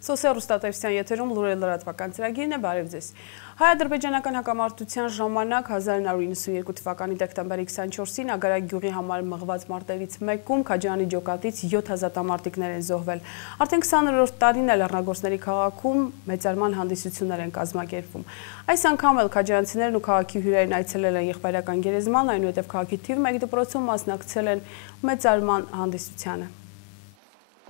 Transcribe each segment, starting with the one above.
Սոսիալ Ռուստատեվսյան եթերում լուրեր լրատվական ծրագիրն է, բարև ձեզ։ Հայ-ադրբեջանական հակամարտության ժամանակ 1992 թվականի դեկտեմբերի 24-ին Ագարակ գյուղի համար մղված մարտերից մեկում Քաջարանի ջոկատից 7 ազատամարտիկներ են զոհվել։ Արդեն 20-րդ տարին է Լեռնագործների քաղաքում մեծարման հանդիսություններ են կազմակերպվում։ Այս անգամ էլ քաջարանցիներն ու քաղաքի հյուրերն այցելել են եղբայրական գերեզման, այնուհետև քաղաքի թիվ 1 դպրոցում մասնակցել են մեծարման հանդիսությանը։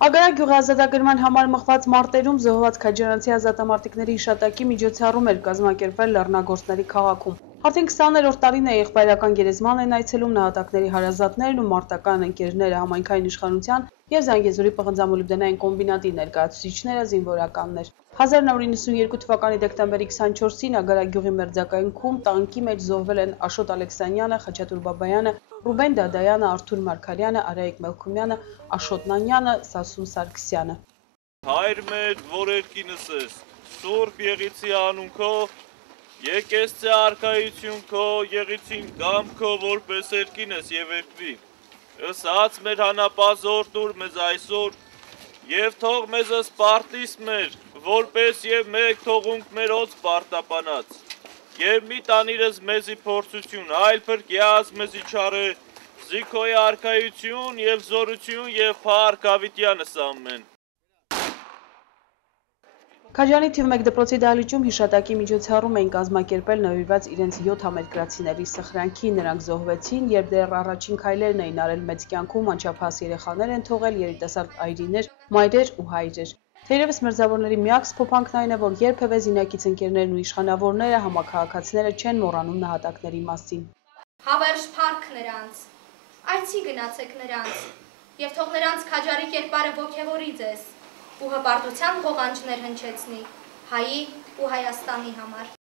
Ագարակ գյուղի ազատագրման համար մղված մարտերում զոհված քաջարանցի ազատամարտիկների հիշատակի միջոցառում էր կազմակերպվել Լեռնագործների քաղաքում։ Արդեն 20-րդ տարին է եղբայրական գերեզման են այցելում նահատակների հարազատներն ու մարտական ընկերները, համայնքային իշխանության և Զանգեզուրի պղնձամոլիբդենային կոմբինատի ներկայացուցիչները, զինվորականներ։ 1992 թվականի դեկտեմբերի 24-ին Ագարակ գյուղի մերձակայքում տանկի մեջ զոհվել են Աշոտ Ալեքսանյանը, Խաչատուր Բաբայանը, Ռուբեն Դադայանը, Արթուր Մարգարյանը, Արայիկ Մելքումյանը, Աշոտ Նանյանը, Սասուն Սարգսյանը։ Հայր մեր, որ երկինս ես, Սուրբ եղիցի անուն քո, եկես ցե արքայություն քո, եղիցին գամ քո, որպես երկին ես եւ երկրի։ Ըսած մեր հանապազոր տուր մեզ այսօր, եւ թող մեզ սպարտիս մեր, որպես եւ մեկ թողունք մեր օծ պարտապանած։ Եվ մի տանիրս մեզի փորձություն, այլ փրկյաց մեզի չարը, զիքոյ արքայություն եւ զորություն եւ փառք Ավիտյանս ամեն։ Քաջարանի թիվ 1 դպրոցի դահլիճում հիշատակի միջոցառում էին կազմակերպել նվիրված իրենց 7 համերկրացիների սխրանքի, նրանք զոհվեցին, երբ դեռ առաջին քայլերն էին արել մեծ կյանքում, անչափահաս երեխաներ են թողել, երիտասարդ այրիներ, մայրեր ու հայրեր։ Թերևս մերձավորների միակ սփոփանքն այն է, որ երբևէ զինակից ընկերներն ու իշխանավորները, համաքաղաքացիները չեն մոռանում նահատակների մասին։ Հավերժ փառք նրանց, այցի գնացեք նրանց, եւ թող նրանց քաջարի կերպարը ոգևորի ձեզ, ու հպարտության ղողանջներ հնչեցնի հայի ու Հայաստանի համար։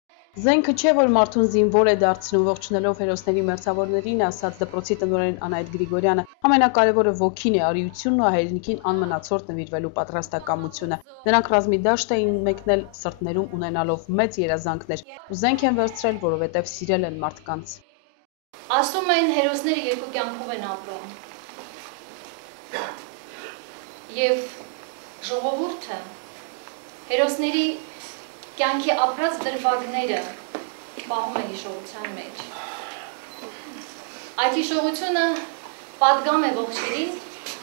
Զենքը չէ, որ մարդուն զինվոր է դարձնում, ողջունելով հերոսների մերձավորներին, ասաց դպրոցի տնօրեն Անահիտ Գրիգորյանը, ամենակարևորը ոգին է, արիությունն ու հայրենիքին անմնացորդ նվիրվելու պատրաստակամությունը։ Նրանք ռազմի դաշտ էին մեկնել սրտներում ունենալով մեծ երազանքներ, ու զենք են վերցրել, որովհետև սիրել են մարդկանց։ Ասում են հերոսները երկու կյանքով են ապրում։ Եվ ժողովուրդը հերոսների կյանքի ապրած դրվագները պահում է հիշողության մեջ։ Այդ հիշողությունը պատգամ է ողջերին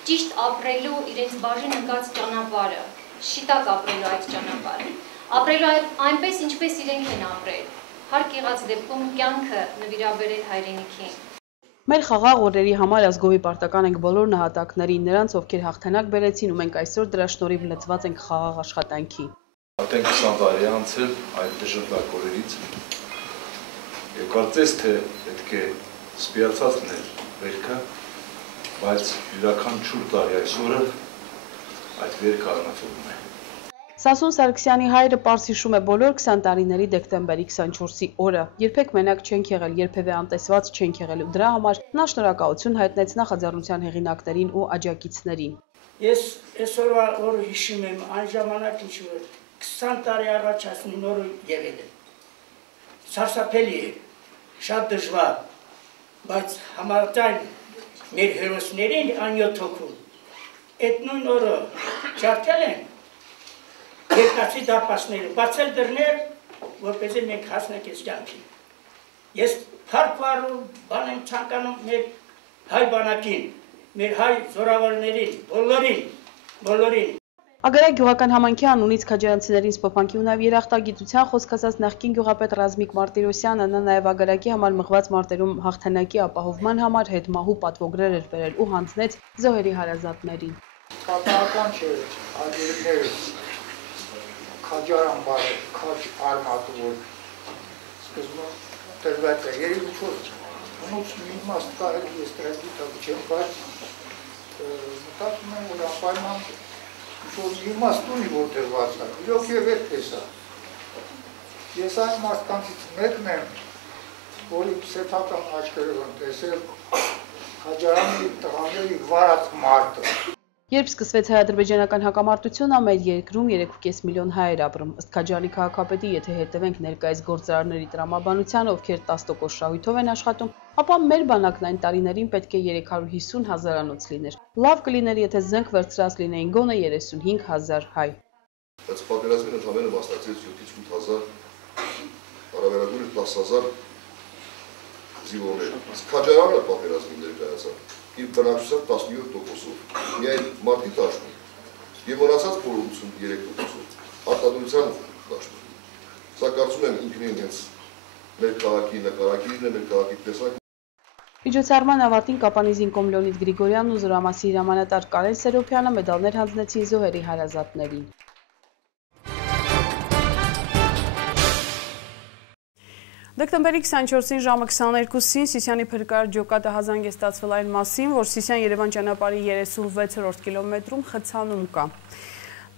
ճիշտ ապրելու իրենց բաժին ընկած ճանապարհը, շիտակ ապրելու այդ ճանապարհը, ապրելու այնպես, ինչպես իրենք են ապրել, հարկ եղած դեպքում կյանքը նվիրաբերել հայրենիքին։ Մեր խաղաղ օրերի համար ազգովի պարտական ենք բոլոր նահատակներին, նրանց, ովքեր հաղթանակ բերեցին ու մենք այսօր դրա շնորհիվ լծված ենք խաղաղ աշխատանքի։ Արդեն 20 տարի անցել այդ դժվար օրերից եւ կարծես թե պետք է սպիացած լինել վերքը, բայց յուրաքանչյուր տարի այսօրը այդ վերքը արնացվում է։ Սասուն Սարգսյանի հայրը պարզ հիշում է բոլոր 20 տարիների դեկտեմբերի 24-ի օրը։ Երբեք մենակ չենք եղել, երբևէ անտեսված չենք եղել ու դրա համար նա շնորհակալություն հայտնեց նախաձեռնության հեղինակներին ու աջակիցներին։ Ես այսօրվա օրը հիշում եմ այն ժամանակ, ինչ որ 20 տարի առաջ ասում նորը եղել է։ Սարսափելի է, շատ դժվար, բայց համաձայն մեր հերոսներին անյոթ հոգու։ Այդ նույն օրը ջարդել են երկացի դարպասները, բացել դռներ, որպեսզի մենք հասնենք այս կյանքին։ Ես փառք վարում, բան եմ ցանկանում մեր հայ բանակին, մեր հայ զորավարներին, բոլորին։ Ագարակ գյուղական համայնքի անունից քաջարանցիներին սփոփանքի ու նաև երախտագիտության խոսք ասած նախկին գյուղապետ Ռազմիկ Մարտիրոսյանը նա նաև Ագարակի համար մղված մարտերում հաղթանակի ապահովման համար հետմահու պատվոգրեր էր բերել ու հանձնեց զոհերի հարազատներին։ Կատարական չէ, այդերները քաջարան բարը, քաջ արմատը, որ սկզբում տրված է, երևի չոր ունոց մի մաս կարել ես տրագի տակ չեմ, բայց մտածում եմ, որ ապայման որ իմաստունի որ դրված է, իրոք և այդպես է։ Ես այն մարդկանցից մեկն եմ, որ իմ սեփական աչքերով եմ տեսել Քաջարանի տղաների վարած մարտը։ Երբ սկսվեց հայ-ադրբեջանական հակամարտությունը, մեր երկրում 3,5 միլիոն հայ էր ապրում, ըստ Քաջարանի քաղաքապետի, եթե հետևենք ներկայիս գործարարների տրամաբանության, ովքեր 10% շահույթով են աշխատում, ապա մեր բանակն այն տարիներին պետք է 350 հազարանոց լիներ։ Լավ կլիներ, եթե զենք վերցրած լինեին գոնե 35,000 հայ։ Բայց պատերազմին ընդհանրապես մասնակցեց 7-ից 8,000, առավելագույնը 10,000 զինվորներ։ Քաջարյանը պատերազմին ներկայացավ իր բնակչության 17%-ով, միայն մարտի դաշտում եւ մնացած բոլոր 83%-ով արտադրության դաշտում։ Սա կարծում եմ ինքնին հենց մեր քաղաքի նկարագիրն է, մեր քաղաքի տեսակ։ Միջոցառման ավարտին Կապանի զինկոմ Լեոնիդ Գրիգորյանն ու զորամասի հրամանատար Կարեն Սերոբյանը մեդալներ հանձնեցին զոհերի հարազատներին։ Դեկտեմբերի 24-ին ժամը 22-ին Սիսիանի փրկարար ջոկատը հազանգեստացվել այն մասին, որ Սիսիան-Երևան ճանապարհի 36-րդ կիլոմետրում խցանում կա։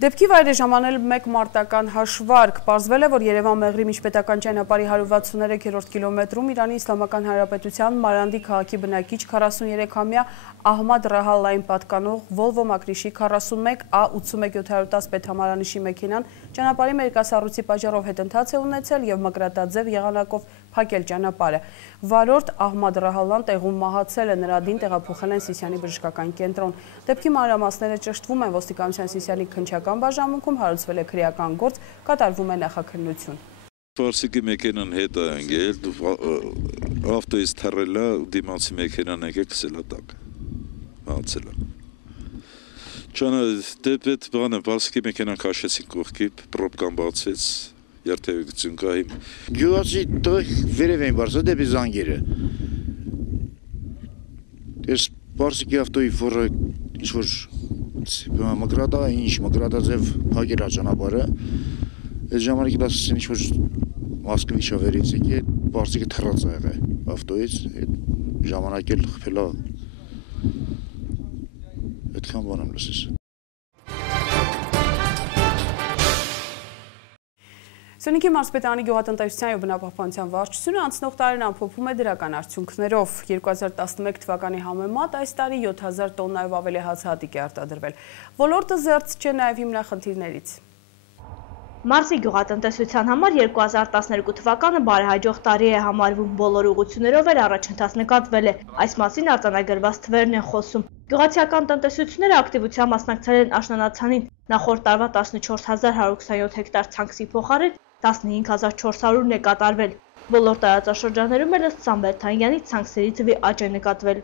Դեպքի վայր է ժամանել մեկ մարտական հաշվարկ, պարզվել է, որ Երևան-Մեղրի միջպետական ճանապարհի 163-րդ կիլոմետրում Իրանի Իսլամական Հանրապետության Մարանդի քաղաքի բնակիչ 43-ամյա Ահմադ Ռահալլային պատկանող Volvo Մակրիշի 41A80710 պետհամարանիշի մեքենան ճանապարհի մերկասառույցի պատճառով հետընթաց է ունեցել եւ մկրատաձև եղանակով փակել ճանապարհը։ Վարորդ Ահմադ Ռահալլան տեղում մահացել է, նրա դին տեղափոխել են Սիսիանի բժշկական կենտրոն։ Դեպքի մանրամասները ճշտվում են, ոստիկանության Սիսիանի քննչական բաժանմունքում հարուցվել է քրեական գործ, կատարվում է նախաքննություն։ Ֆարսիկի մեքենան հետ է ընկել, ավտոյից թռել է, դիմացի մեքենան եկել քսել է տակ։ Մահացել է։ Չանա դեպետ բանը ֆարսիկի մեքենան քաշեցին կողքի, պրոբկան բացվեց, երթևեկություն կա իմ։ Գյուղացի տեղ վերև էին բարձր դեպի զանգերը։ Ես ֆարսիկի ավտոյի ֆորը ինչ-որ մկրատա, ինչ մկրատաձև փակել է ճանապարհը։ Այս ժամանակ լասին ինչ-որ Մոսկվիչը վերից եկել, ֆարսիկը թռած է եղել ավտոյից, այդ ժամանակ էլ խփել է։ Այդքան բան եմ լսել։ Սյունիքի մարզպետարանի գյուղատնտեսության և բնապահպանության վարչությունը անցնող տարին ամփոփում է դրական արդյունքներով։ 2011 թվականի համեմատ այս տարի 7000 տոննայով ավելի հացահատիկ է արտադրվել։ Ոլորտը զերծ չէ նաև հիմնախնդիրներից։ Մարզի գյուղատնտեսության համար 2012 թվականը բարեհաջող տարի է համարվում, բոլոր ուղղություններով էլ առաջընթաց նկատվել է, այս մասին արձանագրված թվերն են խոսում։ Գյուղացիական տնտեսությունները ակտիվության մասնակցել են աշնանացանին, նախորդ տարվա 14127 հեկտար ցանքսի փոխարեն 15400-ն է կատարվել։ Բոլոր տարածաշրջաններում էլ ըստ Սամվել Թանգյանի ցանքսերի թվի աճ է նկատվել։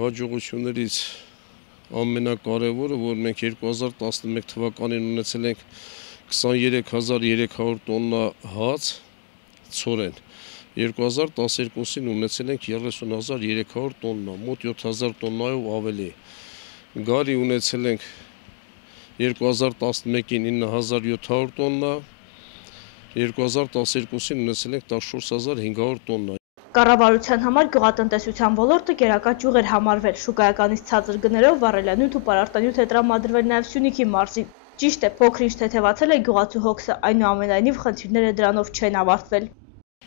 Հաջողություններից ամենակարևորը, որ մենք 2011 թվականին ունեցել ենք 23300 տոննա հաց ցորեն, 2012-ին ունեցել ենք 30300 տոննա, մոտ 7000 տոննայով ավելի։ Գարի ունեցել ենք 2011-ին 9700 տոննա, 2012-ին ունեցել ենք 14500 տոննա։ Կառավարության համար գյուղատնտեսության ոլորտը գերակա ճյուղ էր համարվել, շուկայականից ցածր գներով վառելանյութ ու պարարտանյութ է տրամադրվել նաև Սյունիքի մարզին։ Ճիշտ է, փոքր-ինչ թեթևացել է գյուղացու հոգսը, այնուամենայնիվ խնդիրները դրանով չեն ավարտվել։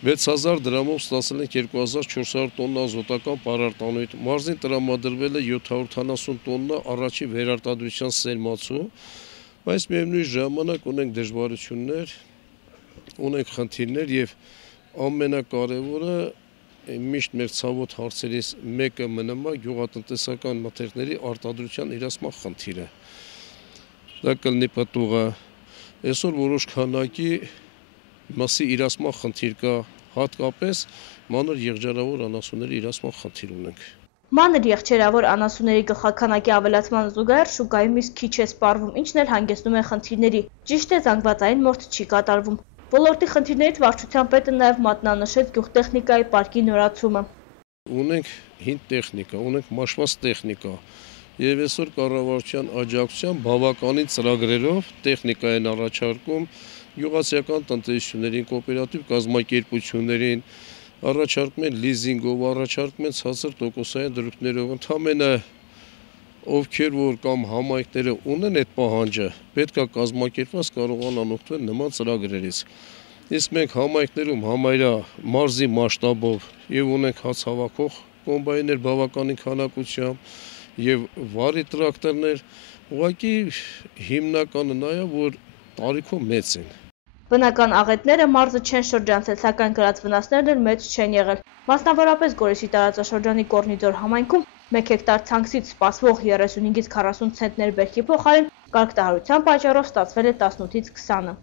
6000 դրամով ստացել ենք 2400 տոննա ազոտական պարարտանյութ, մարզին տրամադրվել է 770 տոննա առաջի վերարտադրության սերմացու, բայց միևնույն ժամանակ ունենք դժվարություններ, ունենք խնդիրներ եւ ամենակարևորը միշտ մեր ցավոտ հարցերից մեկը մնում է գյուղատնտեսական մթերքների արտադրության իրացման խնդիրը։ Դա կլինի պտուղը, այսօր որոշ քանակի մասի իրացման խնդիր կա, հատկապես մանր եղջերավոր անասունների իրացման խնդիր ունենք։ Մանր եղջերավոր անասունների գլխաքանակի ավելացման զուգահեռ շուկայում իսկ քիչ է սպառվում, ինչն էլ հանգեցնում է խնդիրների։ Ճիշտ է, զանգվածային մորթ չի կատարվում։ Ոլորտի խնդիրներից վարչության պետը նաև մատնանշեց գյուղտեխնիկայի պարկի նորացումը։ Ունենք հին տեխնիկա, ունենք մաշված տեխնիկա, եւ այսօր կառավարության աջակցությամբ բավականին ծրագրերով տեխնիկա են առաջարկում գյուղացիական տնտեսություններին, կոոպերատիվ կազմակերպություններին, առաջարկում են լիզինգով, առաջարկում են ցածր տոկոսային դրույթներով, ընդհանրապես ովքեր որ կամ համայնքները ունեն այդ պահանջը, պետք է կազմակերպված կարողանան օգտվել նման ծրագրերից։ Իսկ մենք համայնքներում համարյա մարզի մասշտաբով եւ ունենք հաց հավաքող կոմբայներ բավականին քանակությամբ եւ վարի տրակտորներ, ուղղակի հիմնականը նա է, որ տարիքով մեծ են։ Բնական աղետները մարզը չեն շրջանցել, սակայն գրած վնասներն էլ մեծ չեն եղել։ Մասնավորապես Գորիսի տարածաշրջանի Կորնիձոր համայնքում 1 հեկտար ցանքսից սպասվող 35-ից 40 ցենտներ բերքի փոխարեն Կարգտահարության պատճառով ստացվել է 18-ից 20-ը։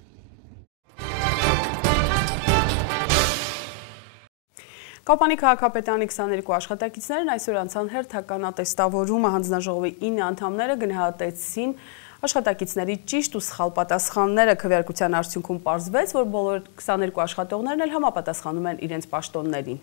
Կապանի քաղաքապետարանի 22 աշխատակիցներն այսօր անցան հերթական ատեստավորումը, հանձնաժողովի 9 անդամները գնահատեցին աշխատակիցների ճիշտ ու սխալ պատասխանները։ Քվեարկության արդյունքում պարզվեց, որ բոլոր 22 աշխատողներն էլ համապատասխանում են իրենց պաշտոններին։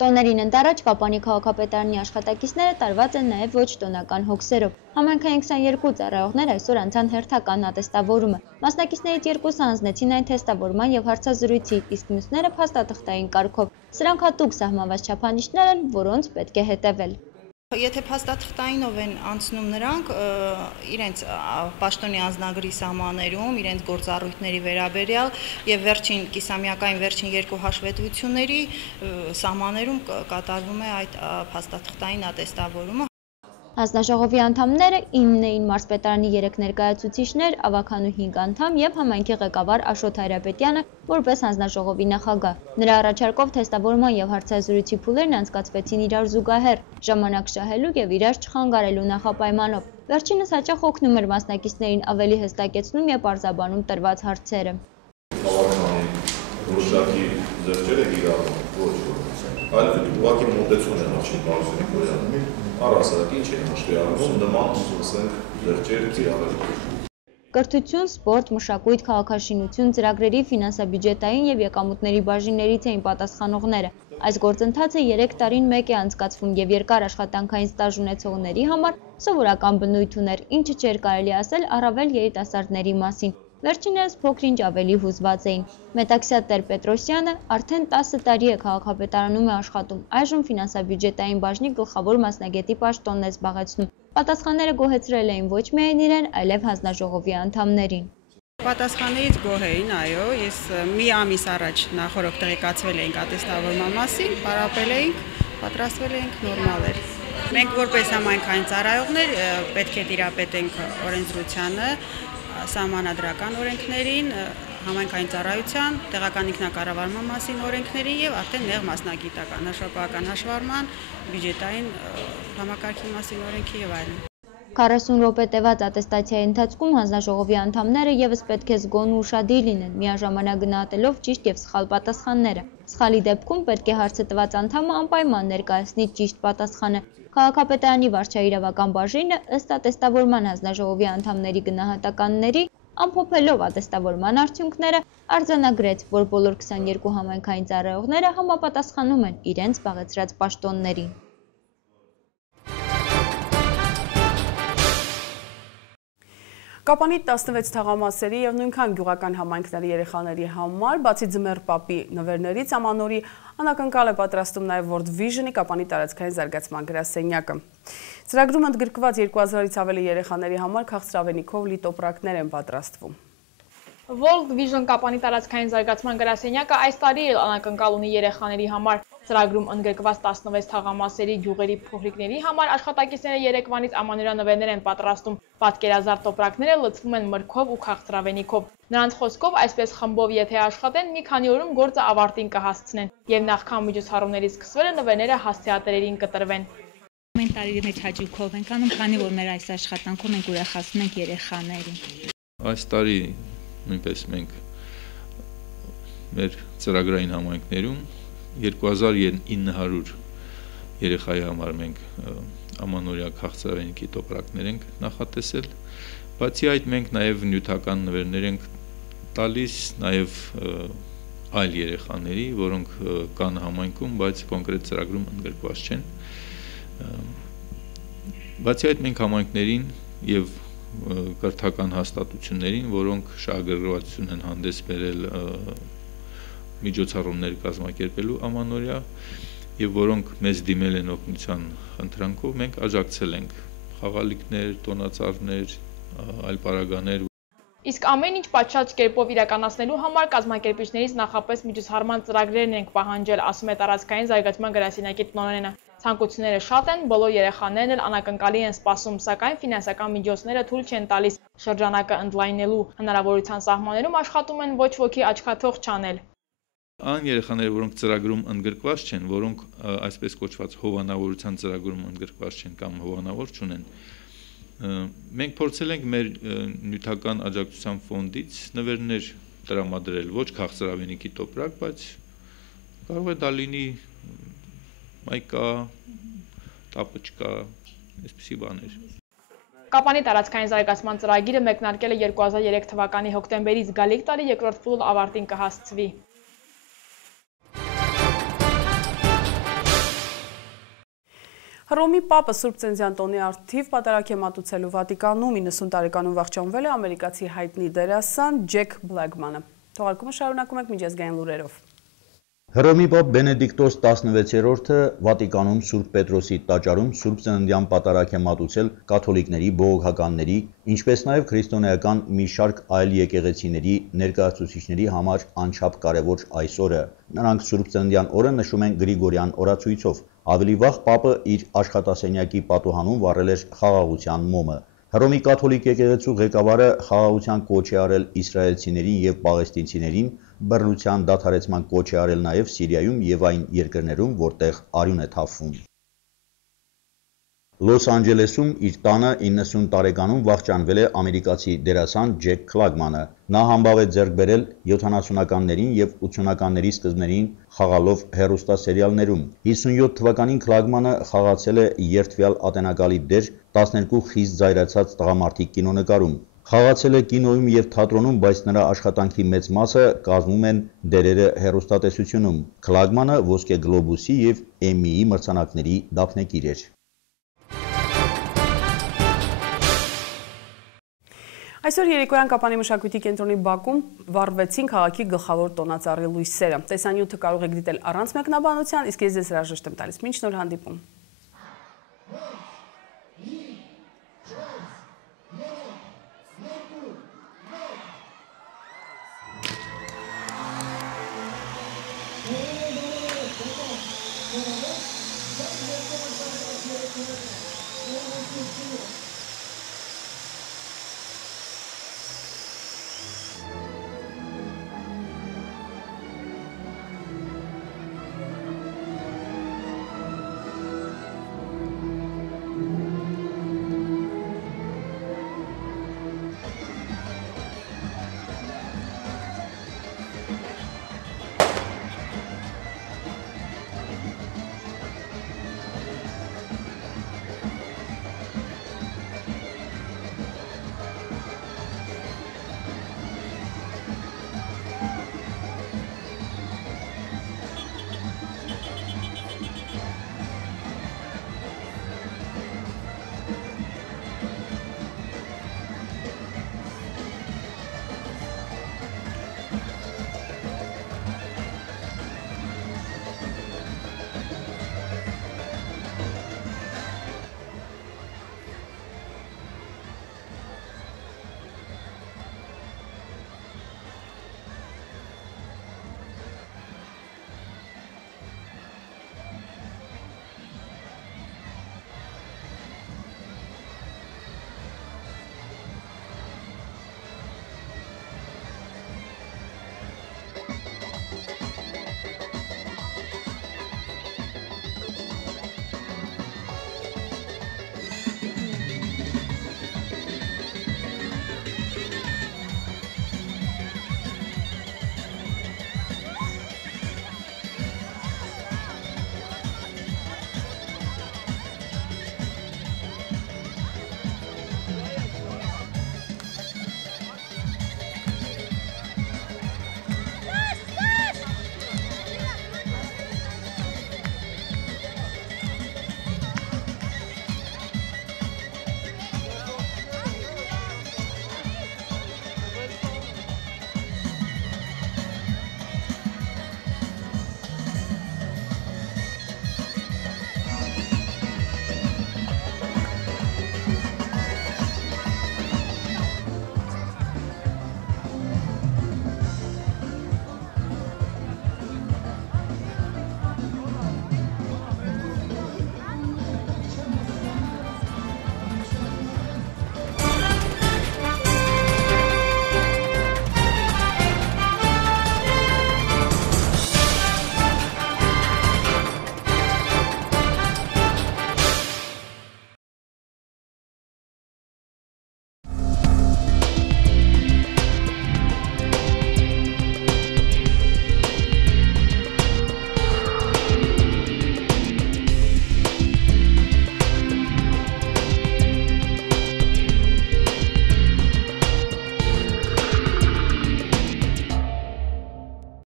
Տոներին ընդառաջ Կապանի քաղաքապետարանի աշխատակիցները տարված են նաև ոչ տոնական հոգսերով։ Համայնքային 22 ծառայողներ այսօր անցան հերթական ատեստավորումը։ Մասնակիցներից երկուսը հանձնեցին այն թեստավորման եւ հարցազրույցի, իսկ մյուսները փաստաթղթային կարգով։ Սրանք հատուկ սահմանված չափանիշներ են, որոնց պետք է հետևել։ Եթե փաստաթղթայինով են անցնում նրանք իրենց պաշտոնի անձնագրի սահմաններում, իրենց գործառույթների վերաբերյալ եւ վերջին կիսամյակային վերջին երկու հաշվետվությունների սահմաններում կատարվում է այդ փաստաթղթային ատեստավորումը։ Հանձնաժողովի անդամները 9 էին մարզպետարանի 3 ներկայացուցիչներ, ավագանու 5 անդամ եւ համայնքի ղեկավար Աշոտ Հայրապետյանը որպես հանձնաժողովի նախագահ։ Նրա առաջարկով թեստավորման եւ հարցազրույցի փուլերն անցկացվեցին իրար զուգահեռ, ժամանակ շահելու եւ իրար չխանգարելու նախապայմանով։ Վերջինս հաճախ օգնում էր մասնակիցներին ավելի հստակեցնում եւ պարզաբանում տրված հարցերը։ Որոշակի զեղչեր է գիրառում, ոչ այլ ուղղակի մոտեցում են առաջին բարձրին կորյանում, առասարակ ինչ են հաշվի առնում, նման ասենք զեղչեր գիրառել։ Կրթություն, սպորտ, մշակույթ, քաղաքաշինություն ծրագրերի ֆինանսա-բյուջետային եւ եկամուտների բաժիններից էին պատասխանողները։ Այս գործընթացը 3 տարին մեկ է անցկացվում եւ երկար աշխատանքային ստաժ ունեցողների համար սովորական բնույթ ուներ, ինչը չէր կարելի ասել առավել երիտասարդների մասին։ Վերջինս փոքր-ինչ ավելի հուզված էին։ Մետաքսյա Տեր-Պետրոսյանը արդեն 10 տարի է քաղաքապետարանում է աշխատում, այժմ ֆինանսա-բյուջետային բաժնի գլխավոր մասնագետի պաշտոնն է զբաղեցնում։ Պատասխանները գոհեցրել էին ոչ միայն իրեն, այլև հանձնաժողովի անդամներին։ Պատասխաններից գոհ էին, այո, ես մի ամիս առաջ նախորդ տեղեկացվել էինք ատեստավորման մասին, պարապել էինք, պատրաստվել էինք, նորմալ էր։ Մենք որպես համայնքային ծառայողներ պետք է տիրապետենք օրենսդրությանը, սահմանադրական օրենքներին, համայնքային ծառայության, տեղական ինքնակառավարման մասին օրենքներին եւ արդեն նեղ մասնագիտական, հաշվապահական հաշվառման, բյուջետային համակարգի մասին օրենքի եւ այլն։ 40 րոպե տևած ատեստացիայի ընթացքում հանձնաժողովի անդամները եւս պետք է զգոն ու ուշադիր լինեն, միաժամանակ գնահատելով ճիշտ եւ սխալ պատասխանները։ Սխալի դեպքում պետք է հարցը տված անդամը անպայման ներկայացնի ճիշտ պատասխանը։ Քաղաքապետարանի վարչաիրավական բաժինը ըստ ատեստավորման հանձնաժողովի անդամների գնահատականների ամփոփելով ատեստավորման արդյունքները արձանագրեց, որ բոլոր 22 համայնքային ծառայողները համապատասխանում են իրենց զբաղեցրած պաշտոններին։ Կապանի 16 թաղամասերի եւ նույնքան գյուղական համայնքների երեխաների համար բացի ձմեռ պապի նվերներից ամանորի անակնկալ է պատրաստում նաեւ World Vision-ի Կապանի տարածքային զարգացման գրասենյակը։ Ծրագրում ընդգրկված 2000-ից ավելի երեխաների համար քաղցրավենիքով լի տոպրակներ են պատրաստվում։ World Vision Կապանի տարածքային զարգացման գրասենյակը այս տարի էլ անակնկալ ունի երեխաների համար։ Ծրագրում ընդգրկված 16 թաղամասերի գյուղերի փոքրիկների համար աշխատակիցները երեկվանից ամանորյա նվերներ են պատրաստում։ Պատկերազարդ տոպրակները լցվում են մրգով ու քաղցրավենիքով։ Նրանց խոսքով այսպես խմբով եթե աշխատեն, մի քանի օրում գործը ավարտին կհասցնեն, եւ նախքան միջոցառումների սկսվելը նվերները հասցեատերերին կտրվեն։ Մենք տարի մեջ հաճույքով ենք անում, քանի որ մեր այս աշխատանքով մենք ուրախացնում ենք երեխաներին։ Այս տարի նույնպես մենք մեր ծրագրային համայնքներում 2900 երեխայի համար մենք ամանորյա քաղցրավենիքի տոպրակներ ենք նախատեսել, բացի այդ մենք նաև նյութական նվերներ ենք տալիս նաև այլ երեխաների, որոնք կան համայնքում, բայց կոնկրետ ծրագրում ընդգրկված չեն։ Բացի այդ մենք համայնքներին եւ կրթական հաստատություններին, որոնք շահագրգռվածություն են հանդես բերել միջոցառումներ կազմակերպելու ամանորյա եւ որոնք մեզ դիմել են օգնության խնդրանքով, մենք աջակցել ենք խաղալիքներ, տոնածառներ, այլ պարագաներ։ Իսկ ամեն ինչ պատշաճ կերպով իրականացնելու համար կազմակերպիչներից նախապես միջոցառման ծրագրերն ենք պահանջել, ասում է տարածքային զարգացման գրասենյակի տնօրենը։ Ցանկությունները շատ են, բոլոր երեխաներն էլ անակնկալի են սպասում, սակայն ֆինանսական միջոցները թույլ չեն տալիս շրջանակը ընդլայնելու հնարավորության սահմաններում աշխատում են ոչ ոքի աչքաթող չանել։ Այն երեխաները, որոնք ծրագրում ընդգրկված չեն, որոնք այսպես կոչված հովանավորության ծրագրում ընդգրկված չեն կամ հովանավոր չունեն, Մենք փորձել ենք մեր նյութական աջակցության ֆոնդից նվերներ տրամադրել ոչ քաղցրավենիքի տոպրակ, բայց կարող է դա լինի մայկա, տապոչկա, այսպիսի բաներ։ Կապանի տարածքային զարգացման ծրագիրը մեկնարկել է 2003 թվականի հոկտեմբերից, գալիք տարի երկրորդ փուլով ավարտին կհասցվի։ Հռոմի պապը Սուրբ Ծննդյան տոնի առթիվ պատարագ է մատուցելու Վատիկանում 90 տարեկանում վախճանվել է ամերիկացի հայտնի դերասան Ջեք Բլեգմանը։ Թողարկումը շարունակում ենք միջազգային լուրերով։ Հռոմի պապ Բենեդիկտոս 16-րդը Վատիկանում Սուրբ Պետրոսի տաճարում Սուրբ Ծննդյան պատարագ է մատուցել կաթոլիկների, բողոքականների, ինչպես նաև քրիստոնեական մի շարք այլ եկեղեցիների ներկայացուցիչների համար անչափ կարևոր այս օրը։ Նրանք Սուրբ Ծննդյան օրը նշում են Գրիգորյան օրացույցով։ Ավելի վաղ պապը իր աշխատասենյակի պատուհանում վառել էր խաղաղության մոմը։ Հռոմի կաթոլիկ եկեղեցու ղեկավարը խաղաղության կոչ է արել իսրայելցիներին և պաղեստինցիներին, բռնության դադարեցման կոչ է արել նաև Սիրիայում և այն երկրներում, որտեղ արյուն է թափվում։ Լոս Անջելեսում իր տանը 90 տարեկանում վախճանվել է ամերիկացի դերասան Ջեք Քլագմանը։ Նա համբավ է ձեռք բերել 70-ականներին և 80-ականների սկզբներին խաղալով հեռուստասերիալներում։ 57 թվականին Քլագմանը խաղացել է երդվյալ ատենակալի դեր 12 խիստ զայրացած տղամարդիկ կինոնկարում։ Խաղացել է կինոյում և թատրոնում, բայց նրա աշխատանքի մեծ մասը կազմում են դերերը հեռուստատեսությունում։ Քլագմանը ոսկե գլոբուսի և Էմմիի մրցանակների դափնեկիր էր։ Այսօր երեկոյան Կապանի մշակույթի կենտրոնի բակում վառվեցին քաղաքի գլխավոր տոնածառի լույսերը։ Տեսանյութը կարող եք դիտել առանց մեկնաբանության, իսկ ես ձեզ հրաժեշտ եմ տալիս։ Մինչ նոր հանդիպում։